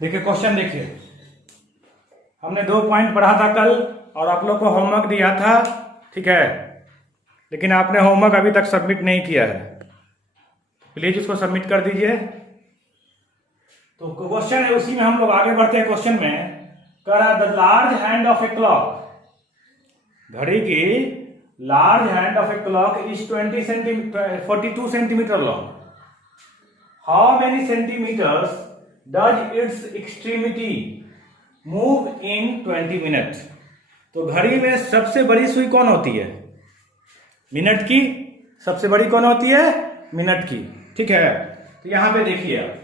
देखिए क्वेश्चन देखिए, हमने 2 पॉइंट पढ़ा था कल और आप लोग को होमवर्क दिया था, ठीक है, लेकिन आपने होमवर्क अभी तक सबमिट नहीं किया है, प्लीज उसको सबमिट कर दीजिए। तो क्वेश्चन है उसी में हम लोग आगे बढ़ते हैं। क्वेश्चन में कह रहा the large hand of a clock, घड़ी की large hand of a clock is 42 centimetre long. How many centimetres does its extremity move in 20 minute. तो घड़ी में सबसे बड़ी सुई कौन होती है? मिनट की। सबसे बड़ी कौन होती है? मिनट की, ठीक है। तो यहां पे देखिए आप,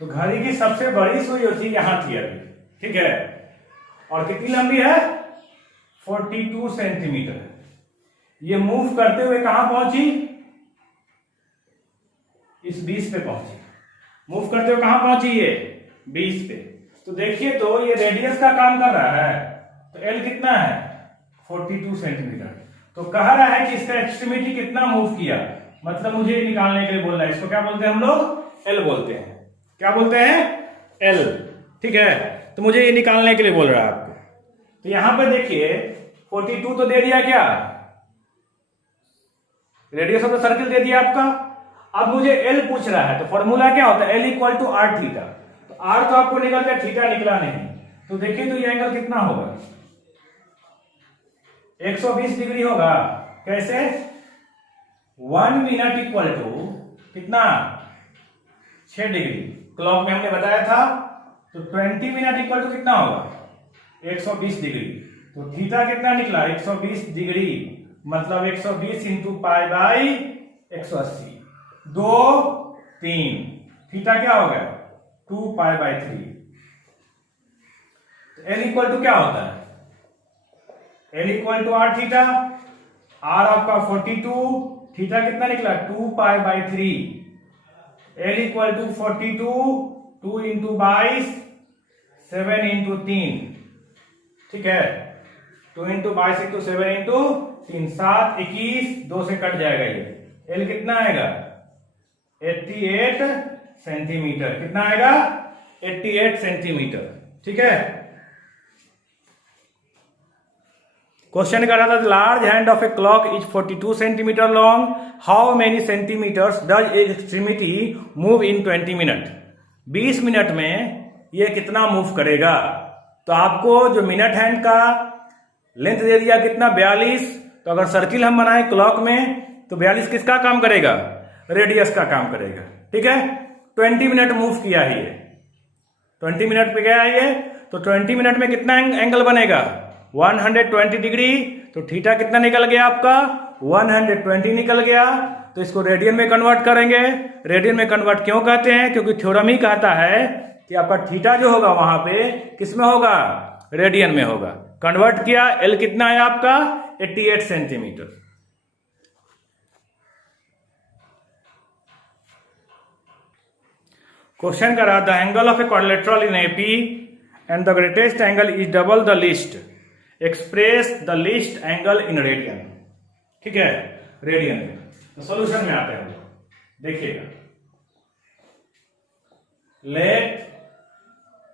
तो घड़ी की सबसे बड़ी सुई होती यहां थी अभी, ठीक है, और कितनी लंबी है? 42 सेंटीमीटर। ये मूव करते हुए कहां पहुंची? इस 20 पे पहुंची। मूव करते हुए कहां पहुंची? ये 20 पे। तो देखिए, तो ये रेडियस का काम कर रहा है, तो एल कितना है? 42 सेंटीमीटर। तो कह रहा है कि इसका एक्सट्रीमिटी कितना मूव किया, मतलब मुझे निकालने के लिए बोल रहा है। इसको क्या बोलते हैं हम लोग? एल बोलते हैं। क्या बोलते हैं? एल, ठीक है। तो मुझे ये निकालने के लिए बोल रहा है आपको। तो यहां पर देखिए 42 तो दे दिया, क्या रेडियस ऑफ द सर्किल दे दिया आपका। अब मुझे एल पूछ रहा है, तो फॉर्मूला क्या होता है? L equal to R theta. तो आर तो आपको निकल गया, थीटा निकला नहीं। तो देखिए, तो ये एंगल कितना होगा? 120 डिग्री होगा। कैसे? 1 मिनट इक्वल टू कितना? 6 डिग्री। क्लॉक में हमने बताया था। तो 20 मिनट इक्वल टू कितना होगा? 120 डिग्री। तो थीटा कितना निकला? 120 डिग्री, मतलब 120 इंटू पाई बाई 180, 2 3। थीटा क्या हो गया? 2 pi by 3। L equal to क्या होता है? L equal to R theta. R आपका 42, थीटा कितना निकला? 2 pi by 3। L equal to 42, 2 into 22, 7 into 3, ठीक है। 2 इंटू 22 इंटू 7 इंटू 3, 7 21, 2 से कट जाएगा ये। एल कितना आएगा? 88 सेंटीमीटर। कितना आएगा? 88 सेंटीमीटर, ठीक है। क्वेश्चन कर रहा था large hand of a clock is 42 centimetre long. How many centimetres does extremity move in 20 minute. 20 minute में ये कितना मूव करेगा? तो आपको जो मिनट हैंड का लेंथ दे दिया कितना? 42। तो अगर सर्किल हम बनाए क्लॉक में, तो 42 किसका काम करेगा? रेडियस का काम करेगा, ठीक है। 20 मिनट मूव किया है ये, 20 मिनट पे गया है ये। तो 20 मिनट में कितना एंगल बनेगा? 120 डिग्री। तो थीटा कितना निकल गया आपका? 120 निकल गया। तो इसको रेडियन में कन्वर्ट करेंगे। रेडियन में कन्वर्ट क्यों कहते हैं? क्योंकि थ्योरम ही कहता है कि आपका थीटा जो होगा वहां पे किस में होगा? रेडियन में होगा। कन्वर्ट किया, एल कितना है आपका? 88 सेंटीमीटर। क्वेश्चन का रहा the angle of a quadrilateral in AP and the greatest angle is double the least. Express the least angle in radian, ठीक है, रेडियन में। तो सॉल्यूशन में आते हैं, देखिएगा। Let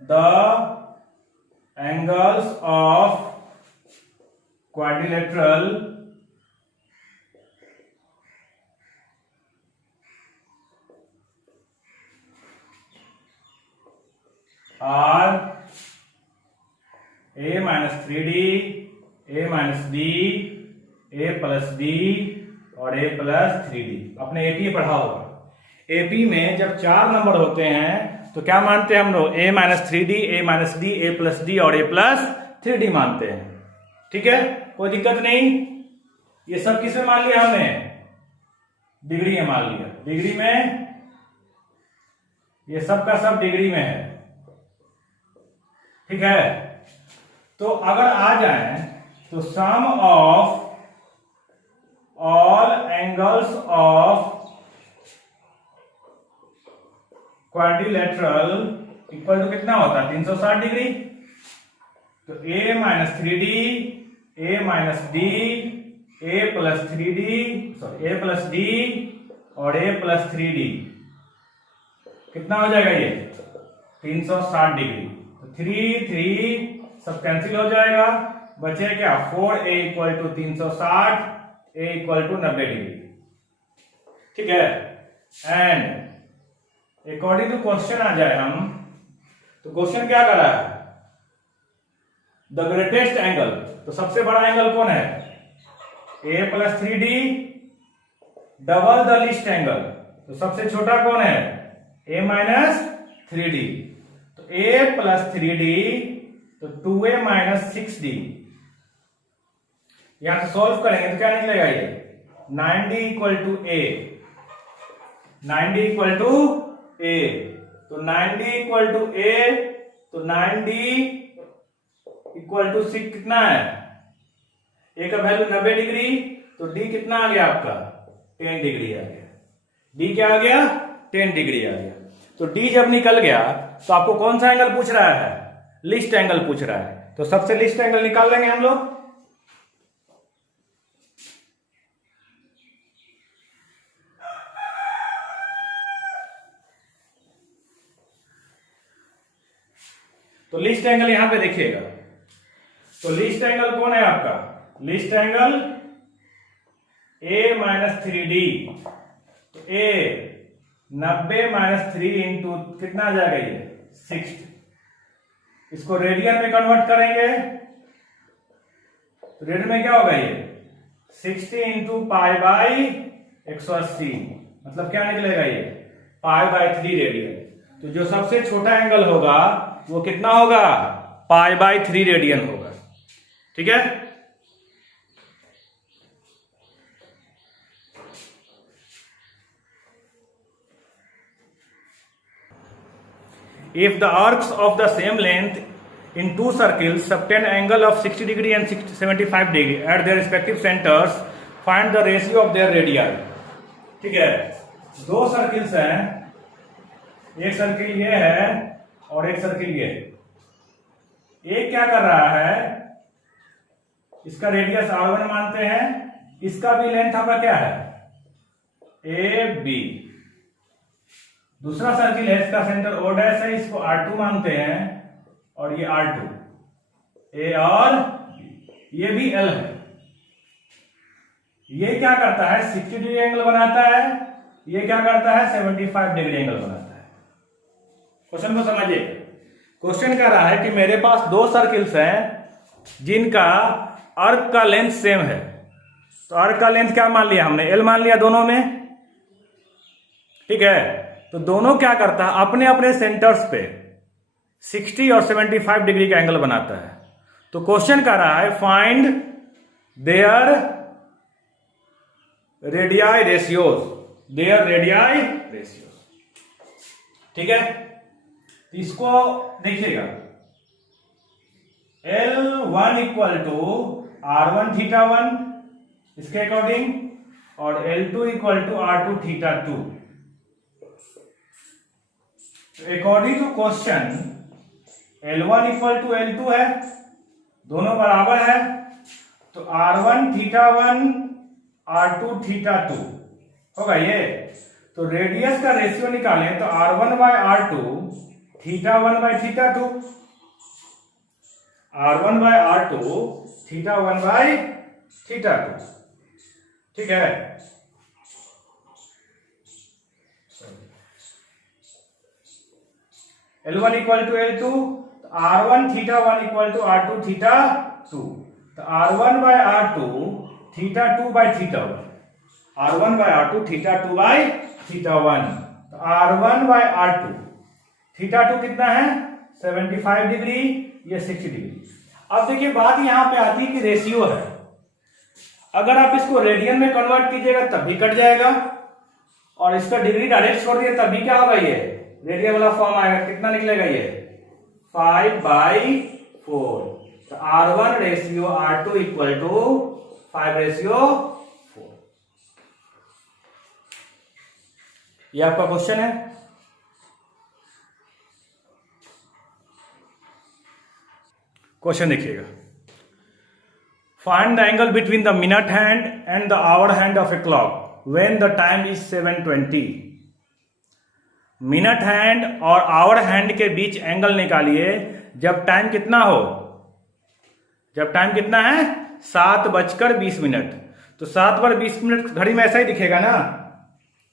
the angles of quadrilateral are a minus 3d, a minus d, a plus d और a plus 3d। अपने एपी पढ़ा होगा। एपी में जब 4 नंबर होते हैं तो क्या मानते हैं हम लोग? a minus 3d, a minus d, a plus d और a प्लस 3d मानते हैं, ठीक है। कोई दिक्कत नहीं। ये सब किसमें मान लिया हमने? डिग्री में मान लिया। डिग्री में ये सब का सब डिग्री में है, ठीक है। तो अगर आ जाए तो sum of all angles of quadrilateral equal to कितना होता है 360 डिग्री। तो a minus 3d a minus d a plus 3d sorry a plus d और a प्लस 3d कितना हो जाएगा ये 360 डिग्री। तो 3 सब कैंसिल हो जाएगा, बचे क्या 4a equal to 360 a equal to 90 degree, ठीक है। एंड अकॉर्डिंग टू क्वेश्चन आ जाए हम, तो क्वेश्चन क्या कर रहा है द ग्रेटेस्ट एंगल, तो सबसे बड़ा एंगल कौन है a plus 3d double the least angle, तो सबसे छोटा कौन है a माइनस 3d। तो a प्लस 3d तो 2a माइनस 6d, यहां से सॉल्व करेंगे तो क्या निकलेगा ये 9d equal to a, 9d equal to a। तो 9d इक्वल टू a, तो 9d इक्वल टू 6 कितना है a का वैल्यू 90 डिग्री, तो d कितना आ गया आपका 10 डिग्री आ गया, d क्या आ गया 10 डिग्री आ गया। तो d जब निकल गया तो आपको कौन सा एंगल पूछ रहा है लिस्ट एंगल पूछ रहा है, तो सबसे लिस्ट एंगल निकाल लेंगे हम लोग। तो लिस्ट एंगल यहां पे देखिएगा, तो लिस्ट एंगल कौन है आपका list angle a minus 3d, तो a 90 माइनस 3 इंटू कितना आ जाएगा ये 60, इसको रेडियन में कन्वर्ट करेंगे तो रेडियन में क्या होगा ये 60 इंटू पाई बाई 180, मतलब क्या निकलेगा ये पाई बाई 3 रेडियन। तो जो सबसे छोटा एंगल होगा वो कितना होगा पाई बाई 3 रेडियन होगा, ठीक है। If the arcs of the same length in two circles subtend angle of 60 degree and 75 degree at their respective centers, find the ratio of their radii, ठीक है। दो सर्किल्स हैं, एक सर्किल ये है और एक सर्किल ये है। एक क्या कर रहा है इसका रेडियस r1 मानते हैं, इसका भी लेंथ आपका क्या है AB। दूसरा सर्किल है इसका सेंटर O डैश है, इसको R2 मानते हैं और ये R2 A और ये भी L है। ये क्या करता है 60 डिग्री एंगल बनाता है, ये क्या करता है 75 डिग्री एंगल बनाता है। क्वेश्चन को समझिए, क्वेश्चन कह रहा है कि मेरे पास दो सर्किल्स हैं जिनका आर्क का लेंथ सेम है, तो आर्क का लेंथ क्या मान लिया हमने L मान लिया दोनों में, ठीक है। तो दोनों क्या करता है अपने अपने सेंटर्स पे 60 और 75 डिग्री का एंगल बनाता है। तो क्वेश्चन कर रहा है find there radii ratios, there radii ratios, ठीक है। इसको देखिएगा L1 equal to R1 theta 1 इसके अकॉर्डिंग और L2 equal to R2 theta 2। According to question L1 equal to L2 है, दोनों बराबर है, तो R1 थीटा 1 R2 थीटा 2 होगा ये। तो रेडियस का रेशियो निकालें तो R1 by R2 theta 1 by theta 2, R1 by R2 theta 1 by theta 2, ठीक है। L1 equal to L2, R1 theta 1 equal to R2 theta 2, तो R1 by R2 theta 2 by theta 1, R1 by R2 theta 2 by theta 1, तो R1 by R2 theta 2 कितना है 75 degree, ये 60 degree. अब देखिए बात यहां पे आती है कि रेशियो है, अगर आप इसको रेडियन में कन्वर्ट कीजिएगा तब भी कट जाएगा और इसका डिग्री डायरेक्ट छोड़ दिया तब भी क्या होगा ये रेडियन वाला फॉर्म आएगा, कितना निकलेगा ये 5/4। तो R1 ratio R2 equal to 5/4। ये आपका क्वेश्चन है। क्वेश्चन देखिएगा, find the angle between the minute hand and the hour hand of a clock when the time is 7:20। Minute hand और आवर हैंड के बीच एंगल निकालिए जब टाइम कितना हो, जब टाइम कितना है 7:20। तो 7:20 घड़ी में ऐसा ही दिखेगा ना,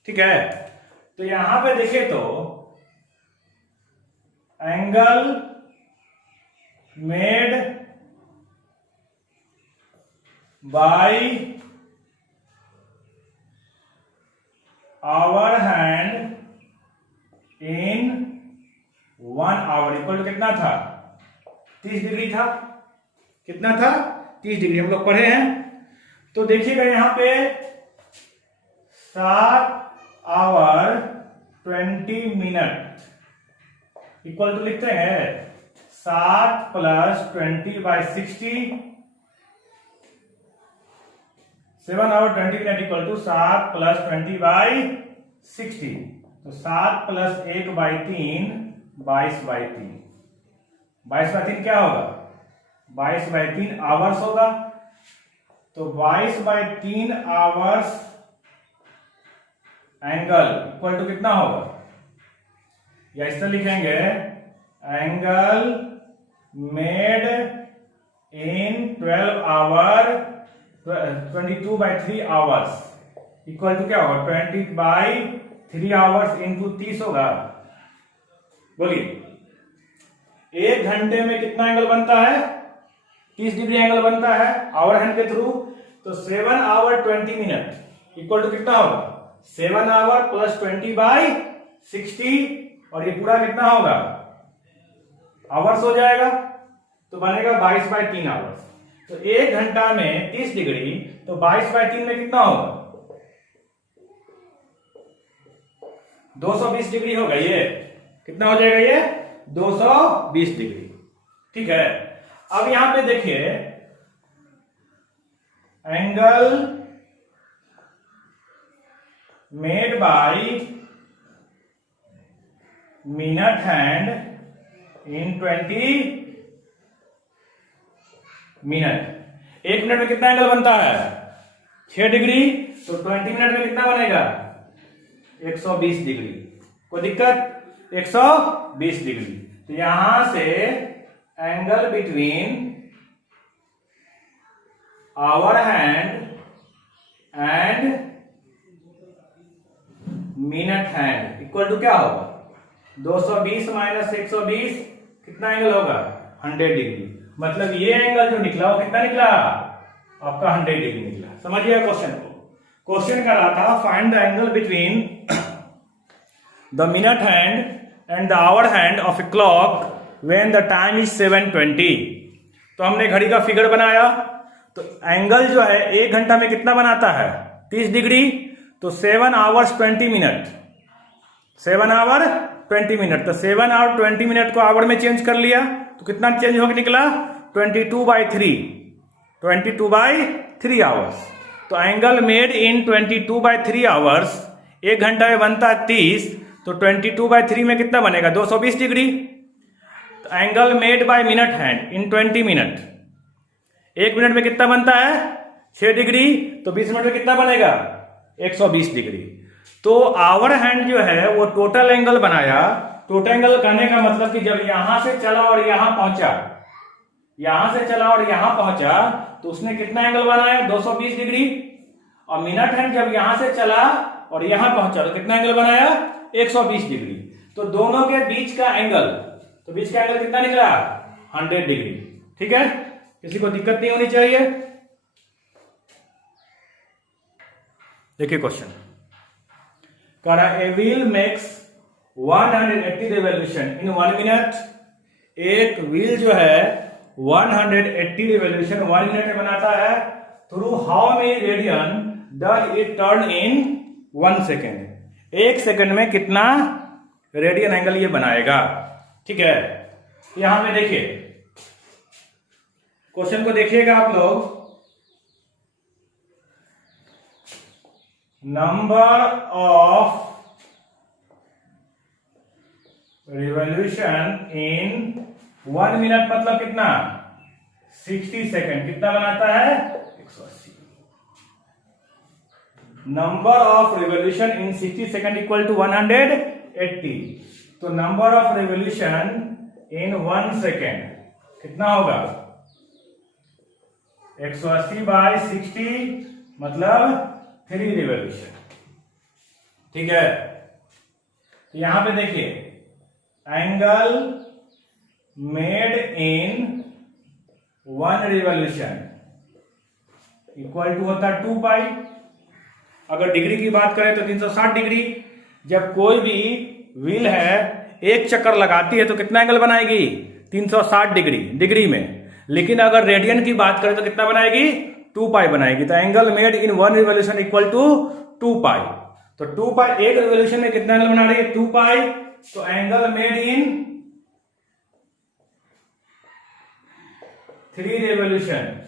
ठीक है। तो यहां पे देखे तो angle made by hour hand in 1 hour equal to कितना था 30 डिग्री था। कितना था 30 डिग्री, हम लोग पढ़े हैं। तो देखिएगा यहां पे 7 आवर 20 इक्वल टू लिखते हैं 7 + 20/60। 7 आवर 20 इक्वल टू 7 + 20/60। तो 7 + 1/3 22/3। 22/3 क्या होगा 22/3 आवर्स होगा। तो 22/3 आवर्स एंगल इक्वल टू कितना होगा, या इस तरह लिखेंगे angle made in 12 hour 22/3 hours equal to क्या होगा 20/3 आवर्स इंटू 30 होगा। बोलिए 1 घंटे में कितना एंगल बनता है 30 डिग्री एंगल बनता है आवर हैंड के थ्रू। तो 7 आवर 20 मिनट इक्वल टू कितना होगा 7 आवर + 20/60। और ये पूरा कितना होगा आवर्स हो जाएगा, तो बनेगा 22/3 आवर्स। तो 1 घंटा में 30 डिग्री, तो 22/3 में कितना होगा 220 डिग्री होगा। ये कितना हो जाएगा ये 220 डिग्री, ठीक है। अब यहां पे देखिए angle made by minute hand in 20 minute. 1 minute में कितना एंगल बनता है 6 डिग्री। तो 20 मिनट में कितना बनेगा 120 डिग्री। कोई दिक्कत 120 डिग्री। तो यहां से angle between hour hand and minute hand equal to क्या होगा 220 - 120 कितना एंगल होगा 100 डिग्री। मतलब ये एंगल जो निकला वो कितना निकला आपका 100 डिग्री निकला। समझिए क्वेश्चन को। क्वेश्चन कर रहा था find the angle between the minute hand and the hour hand of a clock when the time is 7:20। तो हमने घड़ी का फिगर बनाया। तो एंगल जो है 1 घंटा में कितना बनाता है 30 डिग्री। तो 7 आवर्स 20 मिनट 7 आवर 20 मिनट। तो 7 आवर 20 मिनट को आवर में चेंज कर लिया तो कितना चेंज होकर निकला 22/3 आवर्स। तो एंगल मेड इन 22/3 आवर्स 1 घंटा में बनता है 30। तो 22/3 में कितना बनेगा 220 डिग्री। तो angle made by minute hand in 20 minute 1 minute में कितना बनता है 6 डिग्री। तो 20 मिनट में कितना बनेगा 120 डिग्री। तो आवर हैंड जो है वो टोटल एंगल बनाया। टोटल एंगल कहने का मतलब कि जब यहां से चला और यहां पहुंचा, यहां से चला और यहां पहुंचा तो उसने कितना एंगल बनाया 220 डिग्री। और मिनट हैंड जब यहां से चला और यहां पहुंचा तो कितना एंगल बनाया 120 डिग्री। तो दोनों के बीच का एंगल, तो बीच का एंगल कितना निकला 100 डिग्री। ठीक है, किसी को दिक्कत नहीं होनी चाहिए। देखिए क्वेश्चन कह रहा है a wheel makes 180 revolution in 1 minute. एक व्हील जो है 180 रिवॉल्यूशन 1 मिनट में बनाता है। Through how many radian does it turn in 1 second. 1 second में कितना रेडियन एंगल ये बनाएगा। ठीक है, यहां पे देखिए क्वेश्चन को देखिएगा आप लोग। Number of revolution in 1 minute मतलब कितना, 60 सेकेंड। कितना बनाता है, 180। Number of revolution in 60 second equal to 180। तो number of revolution in 1 second कितना होगा, 180 बाय 60 मतलब 3 रिवॉल्यूशन। ठीक है, तो यहां पे देखिए angle made in 1 revolution equal to होता है 2 पाई। अगर डिग्री की बात करें तो 360 डिग्री। जब कोई भी व्हील है एक चक्कर लगाती है तो कितना एंगल बनाएगी, 360 डिग्री में। लेकिन अगर रेडियन की बात करें तो कितना बनाएगी, 2 पाई बनाएगी। तो angle made in 1 revolution equal to 2 pi. तो 2 पाई एक रिवॉल्यूशन में कितना एंगल बना रही है, 2 पाई। तो एंगल मेड इन 3 रिवॉल्यूशन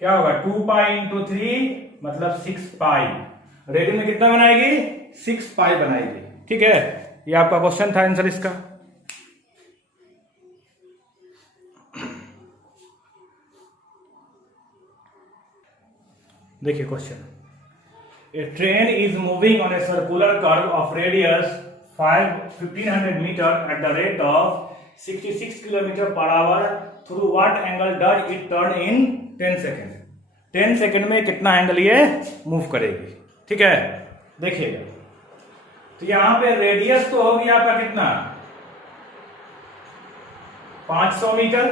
क्या होगा, 2 पाई इंटू 3 मतलब 6 पाई। रेडियन में कितना बनाएगी, 6 पाई बनाएगी। ठीक है, ये आपका क्वेश्चन था, आंसर इसका। देखिए question, a train is moving on a circular curve of radius 1500 metre at the rate of 66 kilometre per hour through what angle does it turn in 10 second. 10 second में कितना एंगल ये move करेगी। ठीक है, देखिएगा तो यहां पे रेडियस तो होगी आपका कितना, 500 मीटर।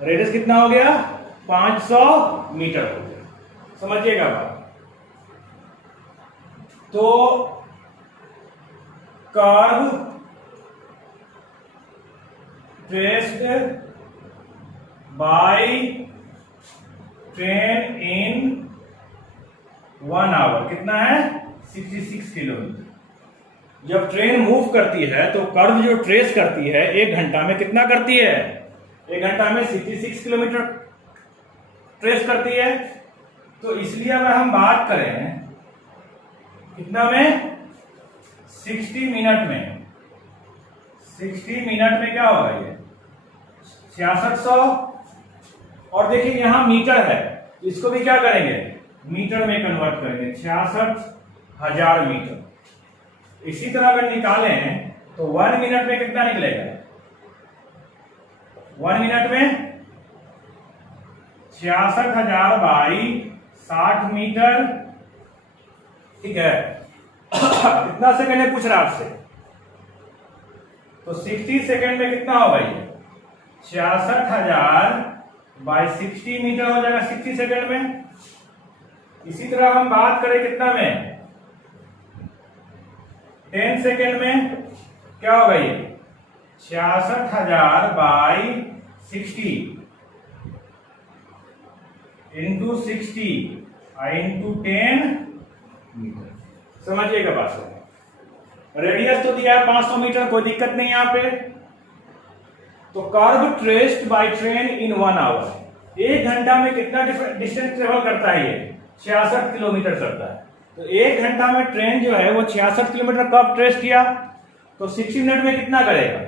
रेडियस कितना हो गया, 500 मीटर हो गया। समझिएगा बात। तो curve traced by train in 1 hour कितना है, 66 किलोमीटर। जब ट्रेन मूव करती है तो कर्व जो ट्रेस करती है 1 घंटा में कितना करती है, 1 घंटा में 66 किलोमीटर ट्रेस करती है। तो इसलिए अगर हम बात करें कितना में, 60 मिनट में, 60 मिनट में क्या होगा ये 6600। और देखिए यहां मीटर है, इसको भी क्या करेंगे, मीटर में कन्वर्ट करेंगे, 66,000 मीटर। इसी तरह अगर निकालें तो 1 मिनट में कितना निकलेगा, 1 मिनट में 66,000 बाई 60 मीटर। ठीक है, कितना सेकंड है पूछ रहा आपसे, तो 60 सेकंड में कितना होगा ये, 66,000 बाई 60 मीटर हो जाएगा 60 सेकंड में। इसी तरह हम बात करें कितना में, 10 सेकंड में क्या होगा ये, 66,000 बाई 60 इंटू 60 इंटू 10 मीटर। समझिएगा बात। रेडियस तो दिया है 500 मीटर, कोई दिक्कत नहीं यहां पे। तो curve traced by train in 1 hour, 1 घंटा में कितना डिस्टेंस ट्रेवल करता है ये, 66 किलोमीटर करता है। तो 1 घंटा में ट्रेन जो है वो 66 किलोमीटर कब ट्रेस किया, तो 60 मिनट में कितना करेगा,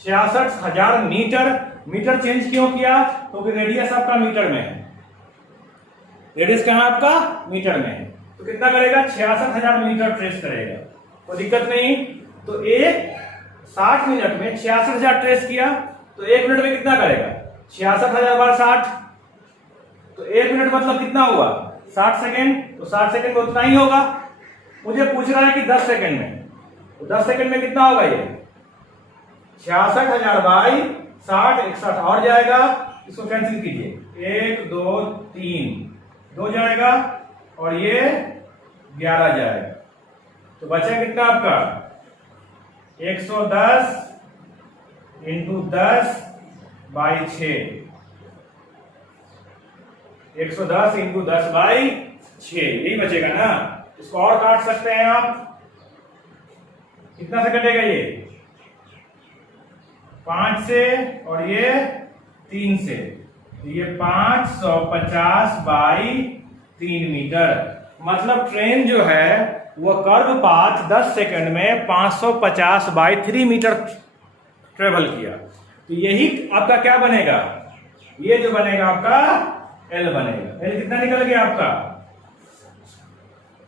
66,000 मीटर। मीटर चेंज क्यों किया, क्योंकि रेडियस आपका मीटर में है। रेडियस कहां आपका, मीटर में है। तो कितना करेगा, 66,000 मीटर ट्रेस करेगा, कोई दिक्कत नहीं। तो 60 मिनट में 66,000 ट्रेस किया, तो 1 मिनट में कितना करेगा, 66,000 बार 60, तो 1 मिनट मतलब कितना हुआ, 60 सेकेंड। तो 60 सेकेंड में उतना ही होगा। मुझे पूछ रहा है कि 10 सेकेंड में, तो 10 सेकेंड में कितना होगा ये, 66,000 बाई 60, 61 और जाएगा, इसको कैंसिल कीजिए, 1 2 3 2 जाएगा और ये 11 जाएगा। तो बचा कितना आपका, 110 इंटू 10 बाई 6, 110 इंटू 10 बाई 6, यही बचेगा ना। इसको और काट सकते हैं आप। कितना से कटेगा ये? 5 से, और ये 3 से। ये 550 बाई 3 मीटर। मतलब ट्रेन जो है वो कर्व पाथ 10 सेकंड में 550 बाई 3 मीटर ट्रेवल किया। तो यही आपका क्या बनेगा? ये जो बनेगा आपका एल बनेगा। एल कितना निकल गया आपका?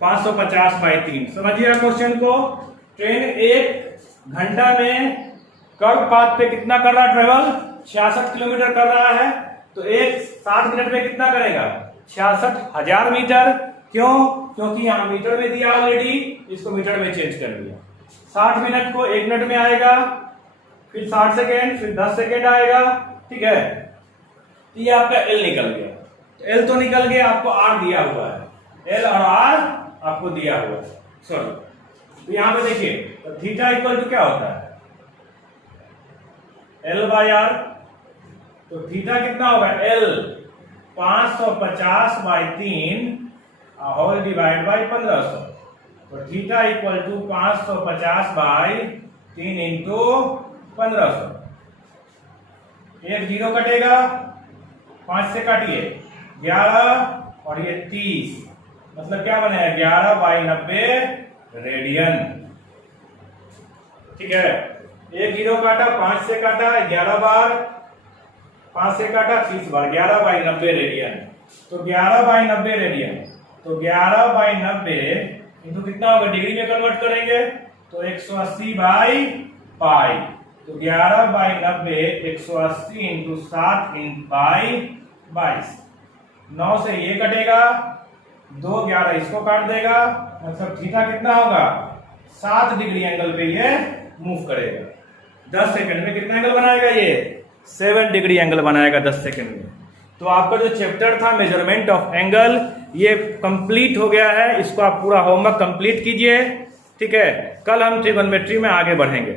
550 बाई 3। समझिएगा क्वेश्चन को। ट्रेन 1 घंटा में कर्व पाथ पे कितना कर रहा है ट्रेवल? 66 किलोमीटर कर रहा है। तो 60 मिनट में कितना करेगा? 66,000 मीटर। क्यों? क्योंकि यहां मीटर में दिया ऑलरेडी, इसको मीटर में चेंज कर दिया। 60 मिनट को 1 मिनट में आएगा, फिर 60 सेकेंड, फिर 10 सेकेंड आएगा। ठीक है, ये आपका एल निकल गया। एल तो निकल गया, आपको आर दिया हुआ है। एल और आर आपको दिया हुआ है। सॉरी, तो यहां पे देखिए, तो थीटा इक्वल टू क्या होता है? L by R. तो थीटा कितना होगा? L 550 by 3 whole divide by 1500। तो theta equal to 550 by 3 into 1500। एक जीरो कटेगा, 5 से काटिए 11 और ये 30, मतलब क्या बनेगा? 11 बाई 90 रेडियन। ठीक है, एक जीरो काटा, 5 से काटा 11 बार, 5 से काटा 30 बार, 11 बाई 90 रेडियन। तो 11 बाई 90 रेडियन, तो 11 बाई 90 इंटू कितना होगा? डिग्री में कन्वर्ट करेंगे तो 180 बाई पाई। तो 11 बाई 90 180 इंटू 7 बाई 22। 9 से ये कटेगा, 2 11 इसको काट देगा, मतलब थीटा कितना होगा? 7 डिग्री एंगल पे ये मूव करेगा। 10 सेकंड में कितना एंगल बनाएगा ये? 7 डिग्री एंगल बनाएगा 10 सेकंड में। तो आपका जो चैप्टर था मेजरमेंट ऑफ एंगल, ये कंप्लीट हो गया है। इसको आप पूरा होमवर्क कंप्लीट कीजिए। ठीक है, कल हम ट्रिग्नोमेट्री में आगे बढ़ेंगे।